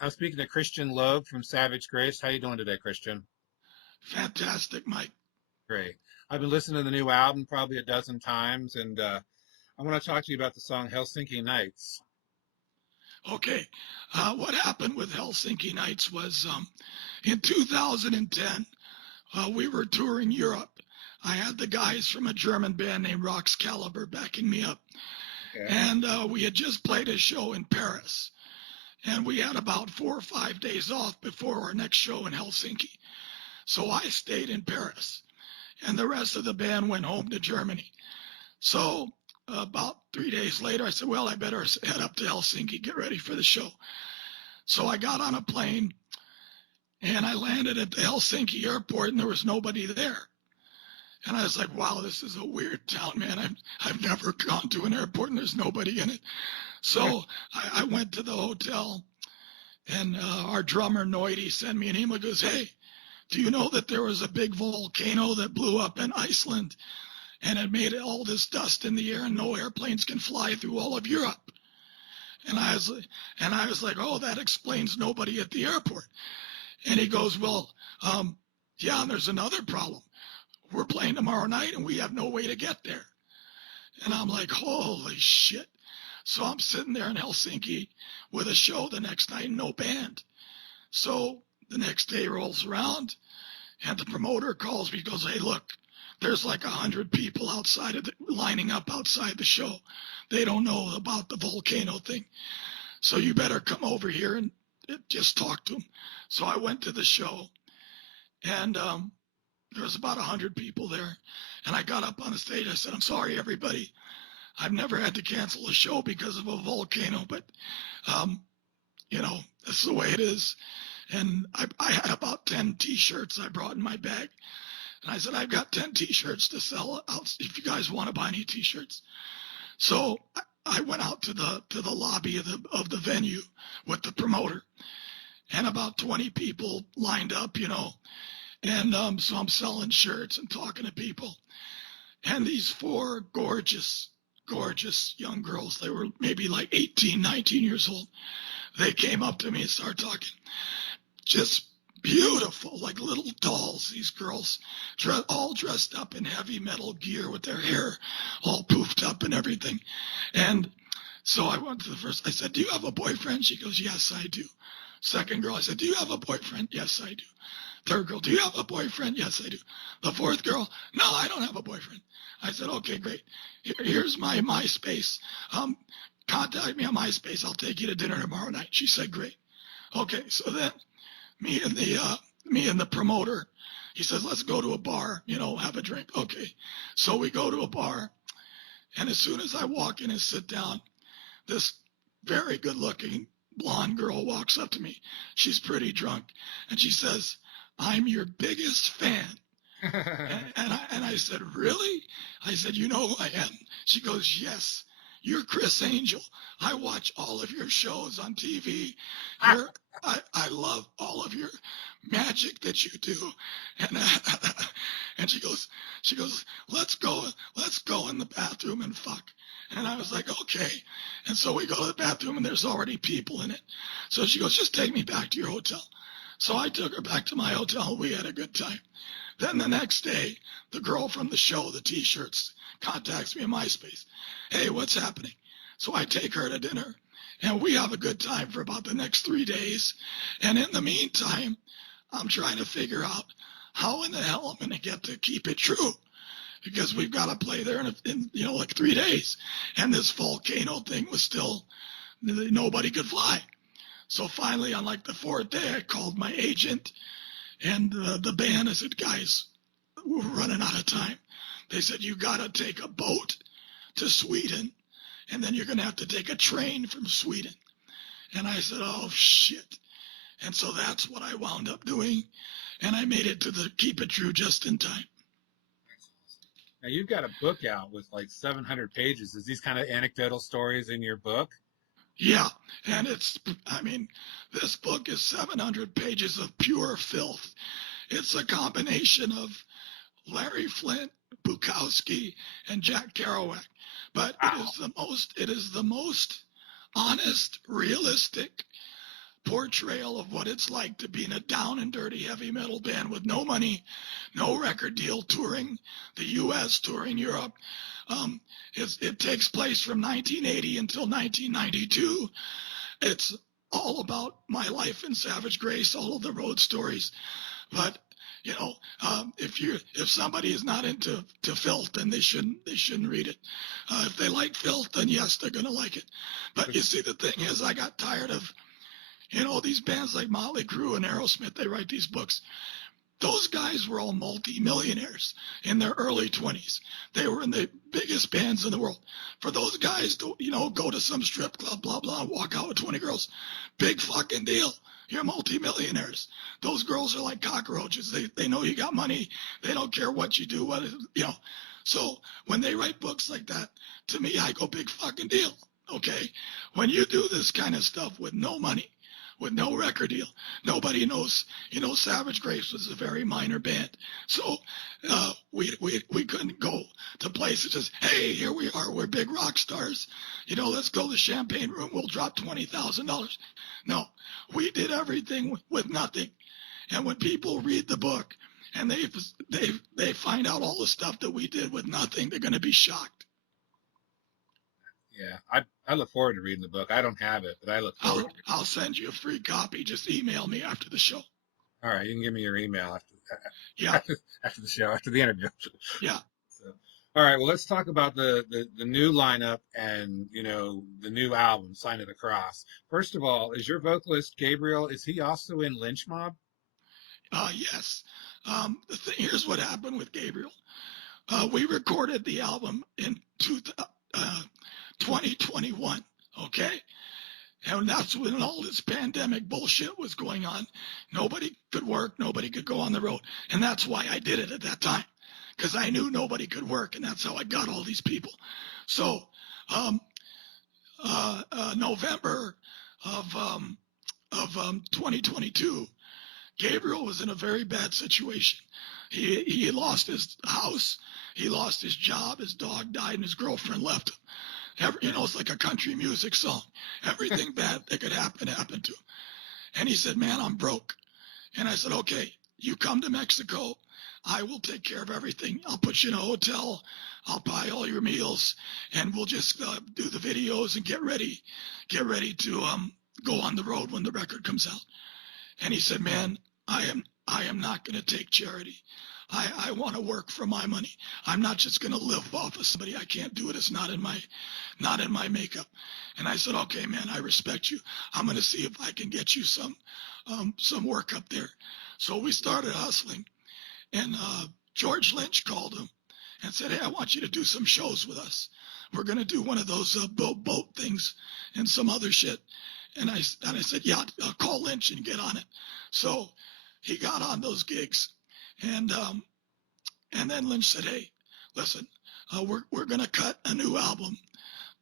I'm speaking to Christian Logue from Savage Grace. How you doing today, Christian? Fantastic, Mike. Great. I've been listening to the new album probably a dozen times, and I want to talk to you about the song Helsinki Nights. Okay, what happened with Helsinki Nights was in 2010, we were touring Europe. I had the guys from a German band named Rox Caliber backing me up. Okay. And we had just played a show in Paris. And we had about 4 or 5 days off before our next show in Helsinki. So I stayed in Paris. And the rest of the band went home to Germany. So about 3 days later, I said, well, I better head up to Helsinki, get ready for the show. So I got on a plane and I landed at the Helsinki airport and there was nobody there. And I was like, wow, this is a weird town, man. I've never gone to an airport and there's nobody in it. So I went to the hotel and our drummer, Noity, sent me an email. Goes, hey, do you know that there was a big volcano that blew up in Iceland and it made all this dust in the air and no airplanes can fly through all of Europe? And I was like, oh, that explains nobody at the airport. And he goes, well, yeah, and there's another problem. We're playing tomorrow night and we have no way to get there. And I'm like, holy shit. So I'm sitting there in Helsinki with a show the next night and no band. So the next day rolls around and the promoter calls me, goes, hey, look, there's like 100 people lining up outside the show. They don't know about the volcano thing. So you better come over here and just talk to them. So I went to the show and there was about 100 people there. And I got up on the stage. I said, I'm sorry, everybody. I've never had to cancel a show because of a volcano, but, that's the way it is. And I had about 10 T-shirts I brought in my bag. And I said, I've got 10 T-shirts to sell out if you guys want to buy any T-shirts. So I went out to the lobby of the venue with the promoter. And about 20 people lined up, And so I'm selling shirts and talking to people. And these four gorgeous young girls, they were maybe like 18, 19 years old. They came up to me and started talking. Just beautiful, like little dolls, these girls, all dressed up in heavy metal gear with their hair all poofed up and everything. And so I went to the first, I said, do you have a boyfriend? She goes, yes, I do. Second girl, I said, do you have a boyfriend? Yes, I do. Third girl, do you have a boyfriend? Yes, I do. The fourth girl, no, I don't have a boyfriend. I said, okay, great. Here's my MySpace. Contact me on MySpace. I'll take you to dinner tomorrow night. She said, great. Okay, so then me and the promoter, he says, let's go to a bar, have a drink. Okay, so we go to a bar, and as soon as I walk in and sit down, this very good-looking blonde girl walks up to me. She's pretty drunk, and she says, I'm your biggest fan. And I said, really? I said, you know who I am? She goes, yes, you're Chris Angel. I watch all of your shows on TV. I love all of your magic that you do. And and she goes, let's go in the bathroom and fuck. And I was like, okay. And so we go to the bathroom and there's already people in it. So she goes, just take me back to your hotel. So I took her back to my hotel. We had a good time. Then the next day, the girl from the show, the T-shirts, contacts me on MySpace. Hey, what's happening? So I take her to dinner, and we have a good time for about the next 3 days. And in the meantime, I'm trying to figure out how in the hell I'm going to get to Keep It True, because we've got to play there in like 3 days. And this volcano thing was still, nobody could fly. So finally, on like the fourth day, I called my agent and the band. I said, guys, we're running out of time. They said, you got to take a boat to Sweden, and then you're going to have to take a train from Sweden. And I said, oh, shit. And so that's what I wound up doing, and I made it to the Keep It True just in time. Now, you've got a book out with like 700 pages. Is these kind of anecdotal stories in your book? Yeah, and this book is 700 pages of pure filth. It's a combination of Larry Flint, Bukowski, and Jack Kerouac. But it is the most honest, realistic, portrayal of what it's like to be in a down and dirty heavy metal band with no money, no record deal, touring the U.S., touring Europe. It takes place from 1980 until 1992. It's all about my life in Savage Grace, all of the road stories. But if somebody is not into filth, then they shouldn't read it. If they like filth, then yes, they're gonna like it. But you see, the thing is, I got tired of these bands like Motley Crue and Aerosmith. They write these books. Those guys were all multi-millionaires in their early 20s. They were in the biggest bands in the world. For those guys to, go to some strip club, blah, blah, walk out with 20 girls, big fucking deal. You're multi-millionaires. Those girls are like cockroaches. They know you got money. They don't care what you do, So when they write books like that, to me, I go, big fucking deal, okay? When you do this kind of stuff with no money, with no record deal, nobody knows. Savage Grace was a very minor band, so we couldn't go to places just, hey, here we are, we're big rock stars, let's go to the Champagne Room, we'll drop $20,000. No, we did everything with nothing. And when people read the book and they find out all the stuff that we did with nothing, they're going to be shocked. Yeah, I look forward to reading the book. I don't have it, but I look forward. I'll send you a free copy. Just email me after the show. All right, you can give me your email after the show, after the interview. Yeah. So, all right, well, let's talk about the new lineup and the new album, Sign of the Cross. First of all, is your vocalist Gabriel? Is he also in Lynch Mob? Yes. Here's what happened with Gabriel. We recorded the album in 2021, okay? And that's when all this pandemic bullshit was going on. Nobody could work, nobody could go on the road. And that's why I did it at that time, because I knew nobody could work, and that's how I got all these people. So November of 2022, Gabriel was in a very bad situation. He had lost his house, he lost his job, his dog died, and his girlfriend left him. It's like a country music song. Everything bad that could happen happened to him. And he said, man, I'm broke. And I said, okay, you come to Mexico. I will take care of everything. I'll put you in a hotel. I'll buy all your meals. And we'll just do the videos and get ready to go on the road when the record comes out. And he said, man, I am not going to take charity. I want to work for my money. I'm not just going to live off of somebody. I can't do it. It's not in my makeup. And I said, okay, man, I respect you. I'm going to see if I can get you some work up there. So we started hustling, and George Lynch called him and said, hey, I want you to do some shows with us. We're going to do one of those boat things and some other shit. And I said, yeah, call Lynch and get on it. So he got on those gigs. And then Lynch said, hey, listen, we're going to cut a new album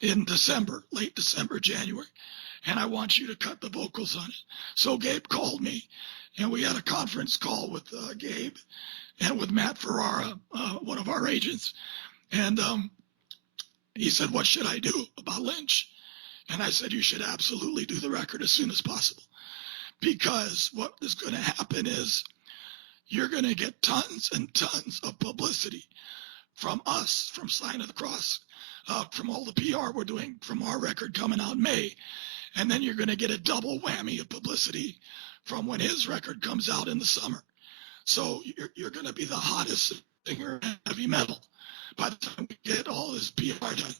in December, late December, January, and I want you to cut the vocals on it. So Gabe called me, and we had a conference call with Gabe and with Matt Ferrara, one of our agents. And he said, what should I do about Lynch? And I said, you should absolutely do the record as soon as possible, because what is going to happen is you're going to get tons and tons of publicity from us, from Sign of the Cross, from all the PR we're doing, from our record coming out in May. And then you're going to get a double whammy of publicity from when his record comes out in the summer. So you're going to be the hottest singer in heavy metal by the time we get all this PR done.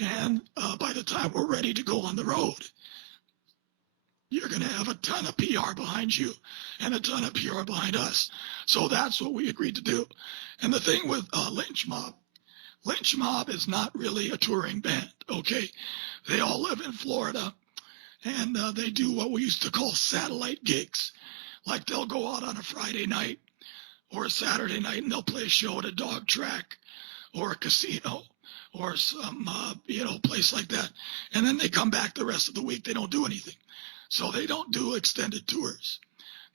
And by the time we're ready to go on the road, you're going to have a ton of PR behind you and a ton of PR behind us. So that's what we agreed to do. And the thing with Lynch Mob is not really a touring band, okay? They all live in Florida, and they do what we used to call satellite gigs. Like they'll go out on a Friday night or a Saturday night, and they'll play a show at a dog track or a casino or some, place like that. And then they come back the rest of the week. They don't do anything. So they don't do extended tours.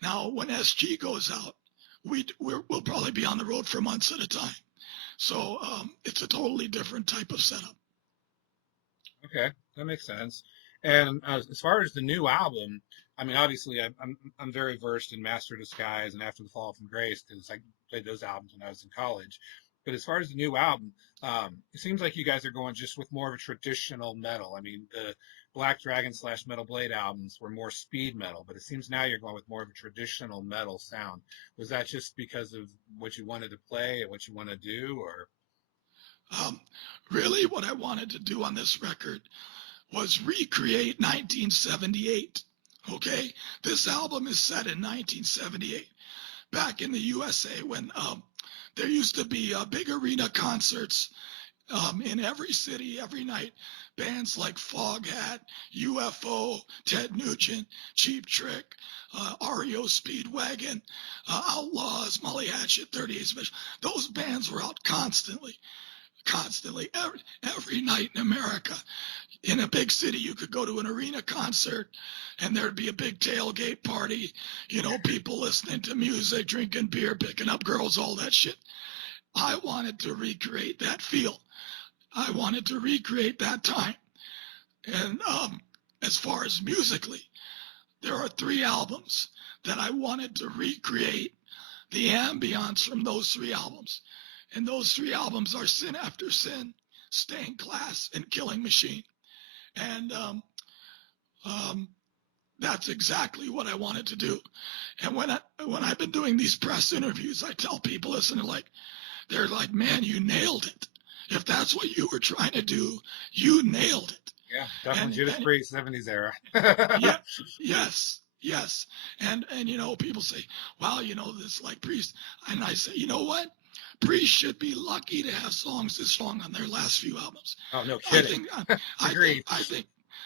Now, when SG goes out, we'll probably be on the road for months at a time. So it's a totally different type of setup. Okay, that makes sense. And as far as the new album, I mean, obviously, I'm very versed in Master Disguise and After the Fall from Grace because I played those albums when I was in college. But as far as the new album, it seems like you guys are going just with more of a traditional metal. I mean, the Black Dragon / Metal Blade albums were more speed metal, but it seems now you're going with more of a traditional metal sound. Was that just because of what you wanted to play and what you want to do, or? Um, really, what I wanted to do on this record was recreate 1978. Okay, this album is set in 1978, back in the USA when there used to be big arena concerts in every city every night. Bands like Foghat, UFO, Ted Nugent, Cheap Trick, REO Speedwagon, Outlaws, Molly Hatchet, 38 Special. Those bands were out constantly, every night in America. In a big city, you could go to an arena concert and there'd be a big tailgate party, people listening to music, drinking beer, picking up girls, all that shit. I wanted to recreate that feel. I wanted to recreate that time. And as far as musically, there are 3 albums that I wanted to recreate the ambience from those 3 albums. And those 3 albums are Sin After Sin, Stained Glass, and Killing Machine. And that's exactly what I wanted to do. And when I've been doing these press interviews, I tell people, listen, they're like, man, you nailed it. If that's what you were trying to do, you nailed it. Yeah, definitely Judas Priest, 70s era. Yeah, yes. And people say, wow, this like Priest. And I say, you know what? Priest should be lucky to have songs this long on their last few albums. Oh, no kidding.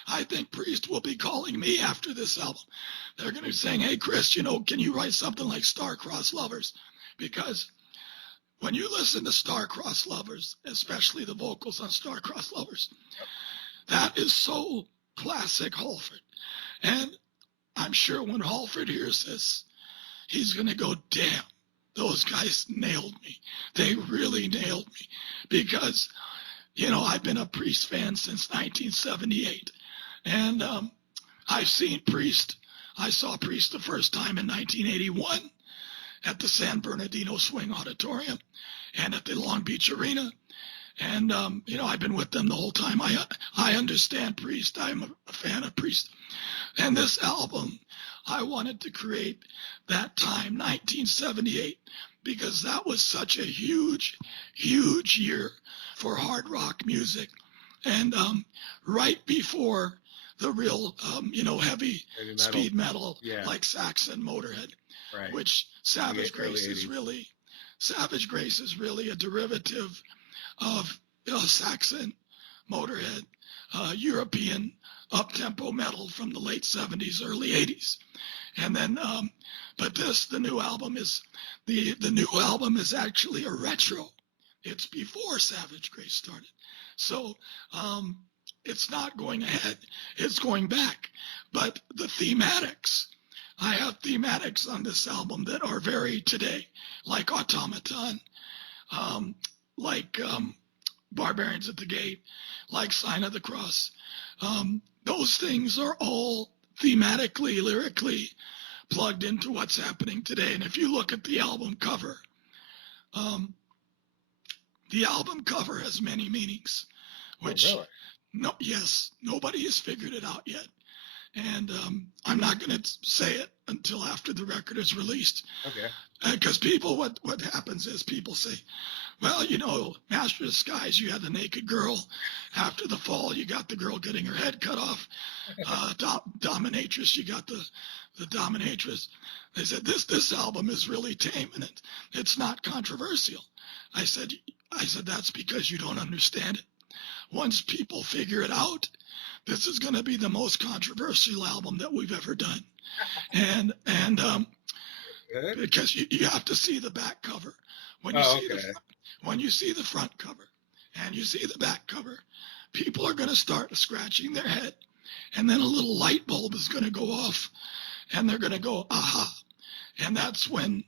I think Priest will be calling me after this album. They're going to be saying, hey, Chris, can you write something like Star-Crossed Lovers? Because when you listen to Star-Crossed Lovers, especially the vocals on Star-Crossed Lovers, that is so classic Halford. And I'm sure when Halford hears this, he's going to go, damn, those guys nailed me. They really nailed me. Because, I've been a Priest fan since 1978. And I've seen Priest. I saw Priest the first time in 1981 at the San Bernardino Swing Auditorium and at the Long Beach Arena. And, I've been with them the whole time. I understand Priest. I'm a fan of Priest. And this album, I wanted to create that time, 1978, because that was such a huge, huge year for hard rock music. And right before the real, heavy metal. Speed metal, like Saxon, Motorhead, right. Which Savage Grace is really a derivative of Saxon, Motorhead, European up-tempo metal from the late 70s, early 80s. And then, but the new album is actually a retro. It's before Savage Grace started. So, it's not going ahead, it's going back. But the thematics, I have thematics on this album that are very today, like Automaton, like Barbarians at the Gate, like Sign of the Cross. Those things are all thematically, lyrically plugged into what's happening today. And if you look at the album cover has many meanings, which nobody has figured it out yet. And I'm not going to say it until after the record is released. Okay. Because what happens is people say, well, Master of Disguise, you had the naked girl. After the Fall, you got the girl getting her head cut off. Dominatrix, you got the dominatrix. They said, this album is really tame and it's not controversial. I said, that's because you don't understand it. Once people figure it out, this is going to be the most controversial album that we've ever done. And because you have to see the back cover. When you see the front cover and you see the back cover, people are going to start scratching their head. And then a little light bulb is going to go off and they're going to go, aha. And that's when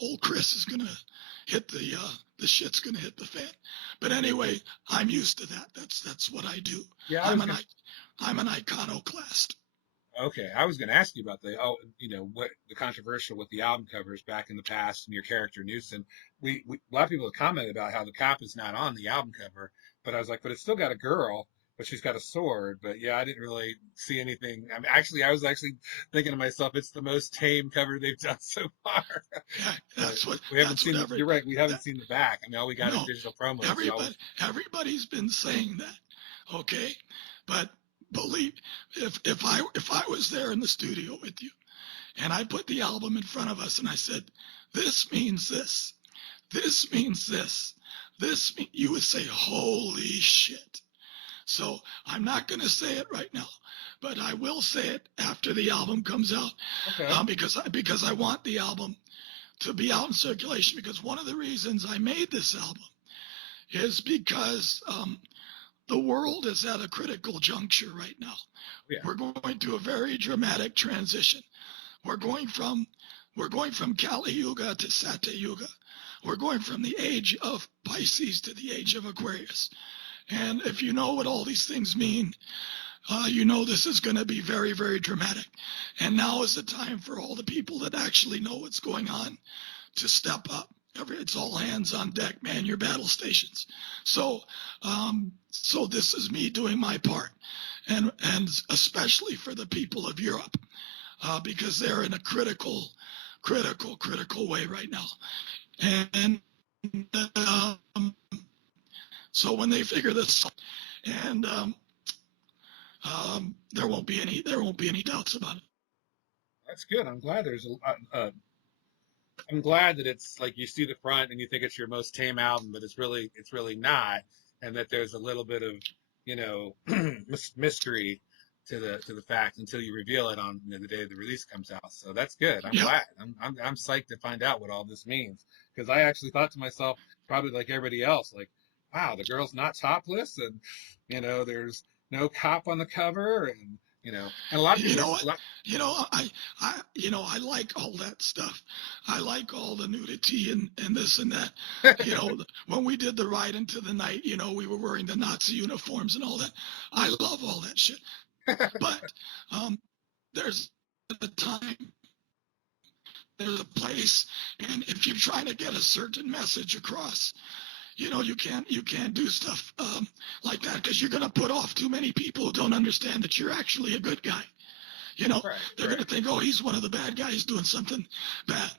old Chris is going to hit the shit's going to hit the fan. But anyway, I'm used to that. That's what I do. Yeah, I'm an iconoclast. Okay, I was going to ask you about what the controversial with the album covers back in the past and your character Newsom. A lot of people have commented about how the cop is not on the album cover, but I was like, but it's still got a girl, but she's got a sword. But yeah, I didn't really see anything. I mean, actually, I was actually thinking to myself, it's the most tame cover they've done so far. Yeah, But that's what we haven't that's seen what the, every you're right, we haven't that, seen the back. I mean, all we got is no digital promos. So everybody's been saying that. Okay, but believe if I was there in the studio with you and I put the album in front of us and I said, this means this, this means this, you would say, holy shit. So I'm not going to say it right now, but I will say it after the album comes out, okay, because I want the album to be out in circulation, because one of the reasons I made this album is because the world is at a critical juncture right now. yeah, We're going through a very dramatic transition. We're going from Kali Yuga to Sata Yuga. We're going from the age of Pisces to the age of Aquarius. And if you know what all these things mean, you know this is going to be very, very dramatic. And now is the time for all the people that actually know what's going on to step up. It's all hands on deck, man, your battle stations. So this is me doing my part. And especially for the people of Europe, because they're in a critical way right now. And so when they figure this out, and there won't be any doubts about it. that's good. I'm glad I'm glad that it's like you see the front and you think it's your most tame album, but it's really not, and that there's a little bit of mystery to the fact until you reveal it on the day the release comes out. So that's good. I'm glad. I'm psyched to find out what all this means, because I actually thought to myself, probably like everybody else, like, wow, the girl's not topless, and there's no cop on the cover, and and a lot of people. I like all that stuff. I like all the nudity and this and that. When we did the Ride into the Night, we were wearing the Nazi uniforms and all that. I love all that shit. But there's a time, there's a place, and if you're trying to get a certain message across, you can't do stuff like that, because you're going to put off too many people who don't understand that you're actually a good guy. They're going to think, oh, he's one of the bad guys doing something bad.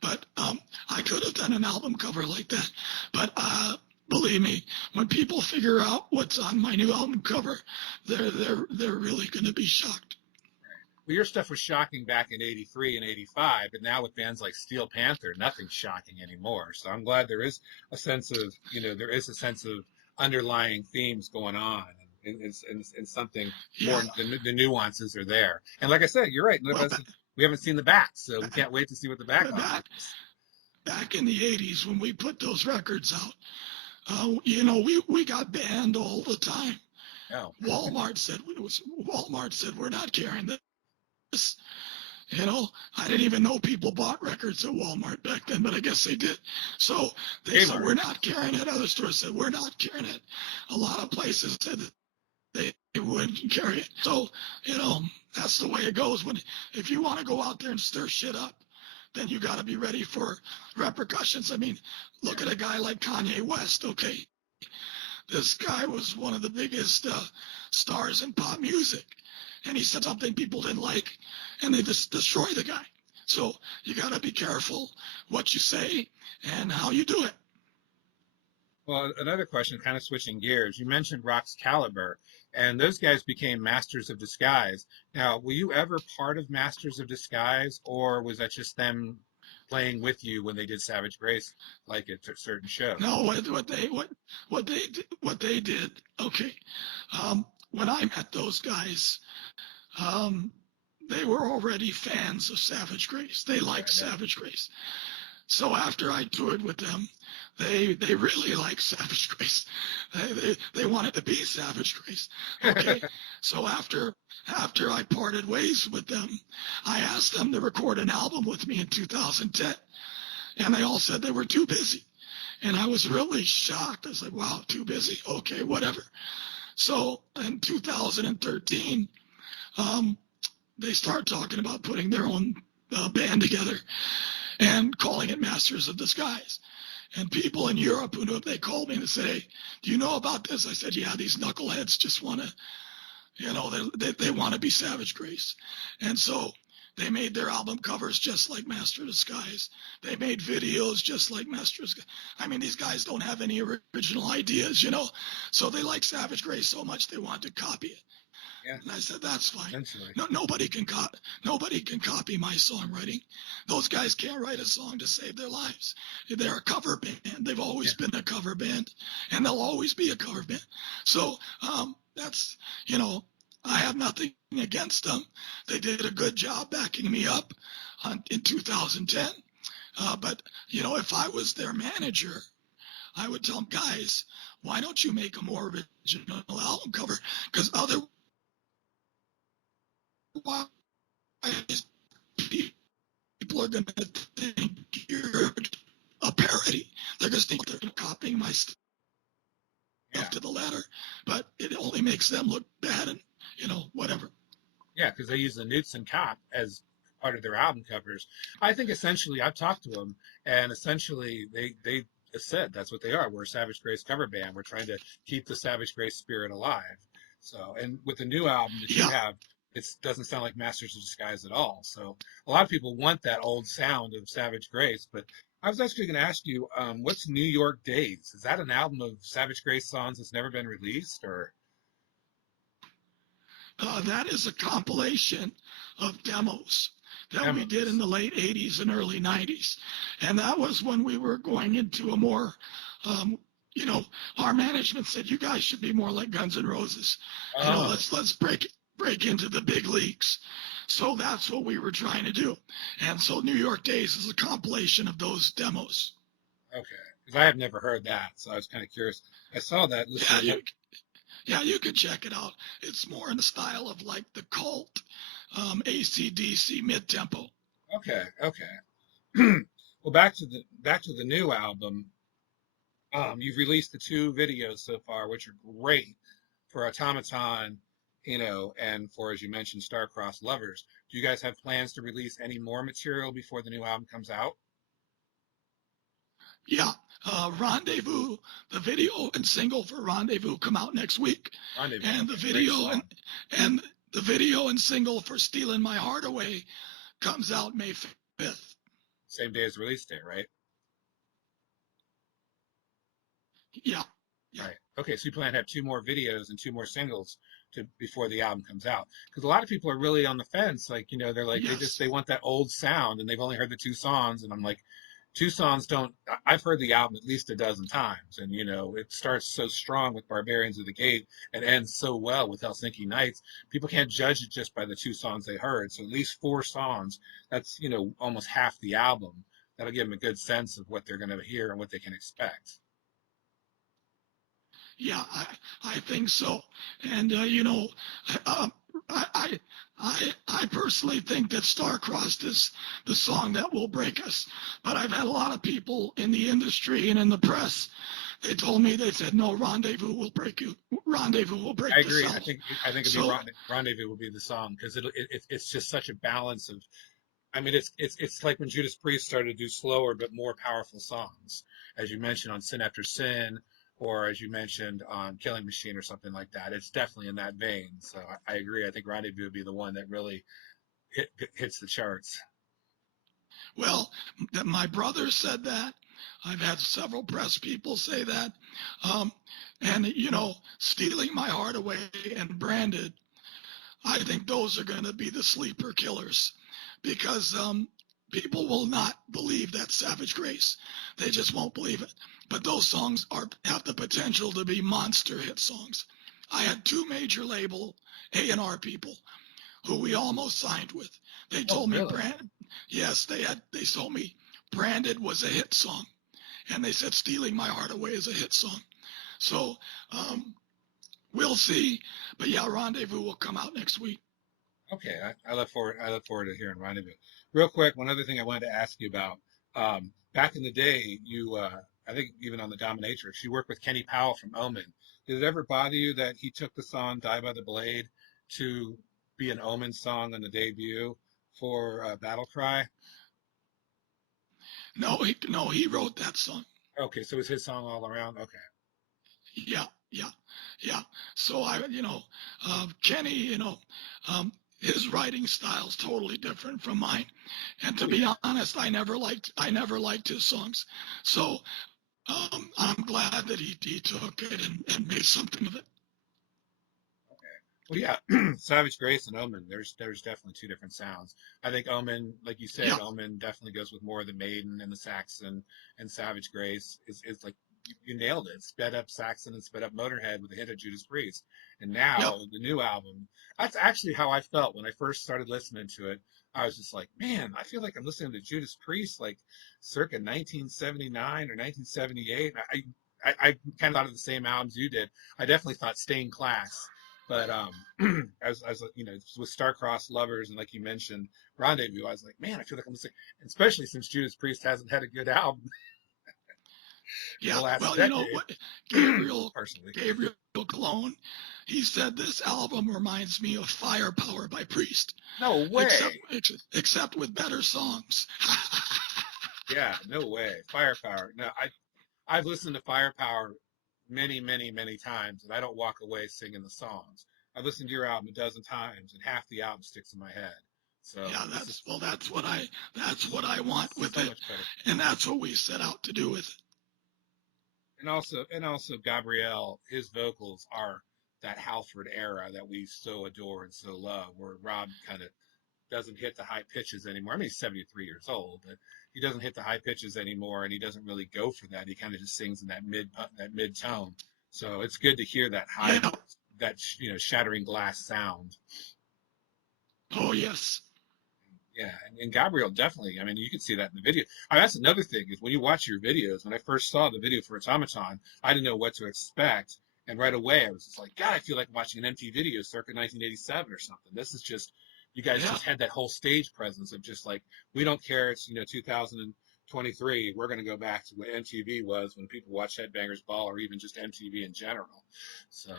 But I could have done an album cover like that. But believe me, when people figure out what's on my new album cover, they're really going to be shocked. Well, your stuff was shocking back in '83 and '85, but now with bands like Steel Panther, nothing's shocking anymore. So I'm glad there is a sense of underlying themes going on, and something more. The nuances are there. And like I said, you're right. We haven't seen the back, so we can't wait to see what the back is. Back in the '80s, when we put those records out, we got banned all the time. Oh. Walmart said we're not carrying this. I didn't even know people bought records at Walmart back then, but I guess they did. So they said, we're not carrying it. Other stores said, we're not carrying it. A lot of places said that they wouldn't carry it. So, that's the way it goes. If you want to go out there and stir shit up, then you got to be ready for repercussions. I mean, look at a guy like Kanye West, okay? This guy was one of the biggest stars in pop music. And he said something people didn't like, and they just destroy the guy. So you got to be careful what you say and how you do it. Well, another question, kind of switching gears. You mentioned Rock's Caliber, and those guys became Masters of Disguise. Now, were you ever part of Masters of Disguise, or was that just them playing with you when they did Savage Grace, like at certain shows? No, what they did. Okay. When I met those guys, they were already fans of Savage Grace. They liked Savage Grace. So after I toured with them, they really liked Savage Grace. They wanted to be Savage Grace. Okay. So after I parted ways with them, I asked them to record an album with me in 2010. And they all said they were too busy. And I was really shocked. I was like, wow, too busy? Okay, whatever. So in 2013, they start talking about putting their own band together and calling it Masters of Disguise. And people in Europe who knew it, they called me and said, "Hey, do you know about this?" I said, "Yeah, these knuckleheads just want to, they want to be Savage Grace." And so they made their album covers just like Master of Disguise. They made videos just like Master of Disguise. I mean, these guys don't have any original ideas, So they like Savage Grace so much they want to copy it. Yeah. And I said, that's fine. Essentially. No, nobody can copy my songwriting. Those guys can't write a song to save their lives. They're a cover band. They've always been a cover band, and they'll always be a cover band. So that's, I have nothing against them. They did a good job backing me up in 2010. But, if I was their manager, I would tell them, guys, why don't you make a more original album cover? Because otherwise, people are going to think you're a parody. They're going to think they're copying my stuff to the letter, but it only makes them look bad and, whatever. Yeah, because they use the Newts and Cop as part of their album covers. I think essentially, I've talked to them, and essentially they said that's what they are. We're a Savage Grace cover band. We're trying to keep the Savage Grace spirit alive. So, and with the new album that you have, it doesn't sound like Masters of Disguise at all. So a lot of people want that old sound of Savage Grace. But I was actually going to ask you, what's New York Days? Is that an album of Savage Grace songs that's never been released, or? That is a compilation of demos that we did in the late 80s and early 90s. And that was when we were going into a more, our management said, you guys should be more like Guns N' Roses. Let's break into the big leagues. So that's what we were trying to do. And so New York Days is a compilation of those demos. Okay. Because I have never heard that. So I was kind of curious. I saw that. Yeah, you can check it out. It's more in the style of like the Cult, AC/DC mid-tempo. Okay. Well, back to the new album. You've released the 2 videos so far, which are great for Automaton, and for, as you mentioned, Star-Crossed Lovers. Do you guys have plans to release any more material before the new album comes out? Yeah. Rendezvous, the video and single for Rendezvous come out next week. Rendezvous. And the video and single for Stealing My Heart Away comes out May 5th. Same day as the release date, right? Yeah. Right. Okay, so you plan to have 2 more videos and 2 more singles before the album comes out. Because a lot of people are really on the fence. Like, they're like, they want that old sound, and they've only heard the 2 songs. And I'm like, 2 songs don't. I've heard the album at least a dozen times, and it starts so strong with Barbarians of the Gate and ends so well with Helsinki Nights. People can't judge it just by the 2 songs they heard. So at least 4 songs. That's almost half the album. That'll give them a good sense of what they're going to hear and what they can expect. Yeah, I think so. And I personally think that Star-Crossed is the song that will break us. But I've had a lot of people in the industry and in the press. They told me, they said, no, Rendezvous will break you. Rendezvous will break I agree. I think Rendezvous will be the song, because it's just such a balance of. I mean, it's like when Judas Priest started to do slower but more powerful songs, as you mentioned on Sin After Sin, or as you mentioned on Killing Machine or something like that. It's definitely in that vein. So I agree. I think Rendezvous would be the one that really hits the charts. Well, my brother said that. I've had several press people say that. And, Stealing My Heart Away and Branded, I think those are going to be the sleeper killers, because people will not believe that Savage Grace. They just won't believe it. But those songs have the potential to be monster hit songs. I had 2 major label A&R people who we almost signed with. They told me they told me Branded was a hit song, and they said Stealing My Heart Away is a hit song. So we'll see. But yeah, Rendezvous will come out next week. Okay, I look forward to hearing Rendezvous. Real quick, one other thing I wanted to ask you about. Back in the day, you I think even on the Dominatrix, you worked with Kenny Powell from Omen. did it ever bother you that he took the song "Die by the Blade" to be an Omen song on the debut for Battle Cry? No, he wrote that song. Okay, so it was his song all around. Okay. Yeah, yeah, yeah. So Kenny, um, his writing style's totally different from mine. And to Oh be yeah. honest, I never liked his songs. So I'm glad that he took it and made something of it. Well, yeah, Savage Grace and Omen. There's definitely two different sounds. I think Omen, like you Yeah, said, Omen definitely goes with more of the Maiden and the Saxon, and Savage Grace is like you nailed it. Sped up Saxon and sped up Motorhead with a hint of Judas Priest. And yep, now the new album, that's actually how I felt when I first started listening to it. I was just like, man, I feel like I'm listening to Judas Priest like circa 1979 or 1978. I kind of thought of the same albums you did. I definitely thought Stained Class, but as with Star-Crossed Lovers and like you mentioned, Rendezvous, I was like, man, I feel like I'm listening, especially since Judas Priest hasn't had a good album in the yeah. last Well, you know decade, what, Gabriel personally. Gabriel Cologne, he said this album reminds me of Firepower by Priest, No except way. except with better songs. Yeah, no way. Firepower. No, I've listened to Firepower many, many, many times, and I don't walk away singing the songs. I've listened to your album a dozen times, and half the album sticks in my head. So Yeah, this is that's what I want with so it, much better. and that's what we set out to do with it. And also Gabrielle, his vocals are that Halford era that we so adore and so love, where Rob kind of doesn't hit the high pitches anymore. I mean, he's 73 years old, but he doesn't hit the high pitches anymore, and he doesn't really go for that. He kind of just sings in that mid tone. So it's good to hear that high, Yeah. that shattering glass sound. Oh yes. Yeah, and Gabriel definitely. I mean, you can see that in the video. That's another thing is when you watch your videos. When I first saw the video for Automaton, I didn't know what to expect, and right away I was just like, God, I feel like I'm watching an MTV video circa 1987 or something. This is just you guys Yeah. just had that whole stage presence of just like we don't care. It's 2023. We're going to go back to what MTV was when people watched Headbangers Ball or even just MTV in general. So.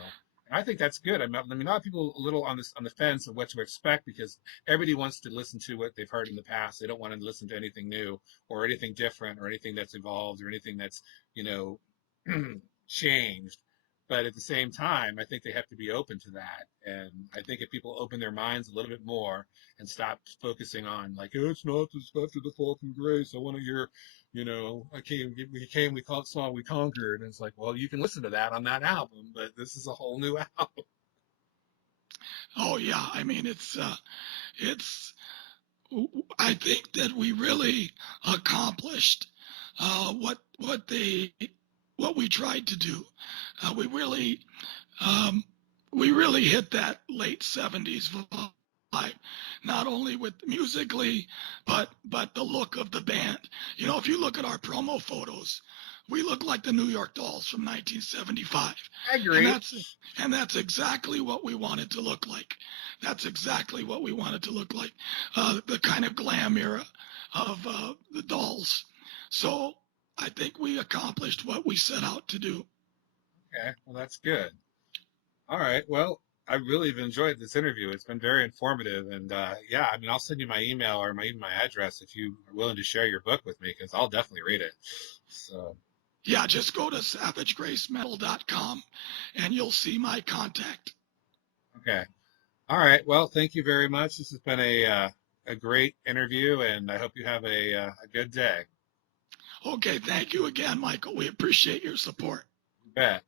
And I think that's good. I mean, a lot of people a little on the fence of what to expect because everybody wants to listen to what they've heard in the past. They don't want to listen to anything new or anything different or anything that's evolved or anything that's, you know, changed. But at the same time, I think they have to be open to that. And I think if people open their minds a little bit more and stop focusing on like, oh, it's not the stuff of the fall from grace. I want to hear, we caught song, we conquered. And it's like, well, you can listen to that on that album, but this is a whole new album. Oh yeah. I mean, it's. I think that we really accomplished what we tried to do. Uh, we really um, we really hit that late '70s vibe, not only with musically, but the look of the band. If you look at our promo photos, we look like the New York Dolls from 1975, I and agree. that's exactly what we wanted to look like. That's exactly what we wanted to look like, the kind of glam era of the Dolls. So I think we accomplished what we set out to do. Okay, well, that's good. All right. Well, I really have enjoyed this interview. It's been very informative. And yeah, I mean, I'll send you my email or even my address if you are willing to share your book with me because I'll definitely read it. So, Yeah, just go to savagegracemetal.com and you'll see my contact. okay. All right. Well, thank you very much. This has been a great interview, and I hope you have a good day. Okay, thank you again, Michael. We appreciate your support. You bet.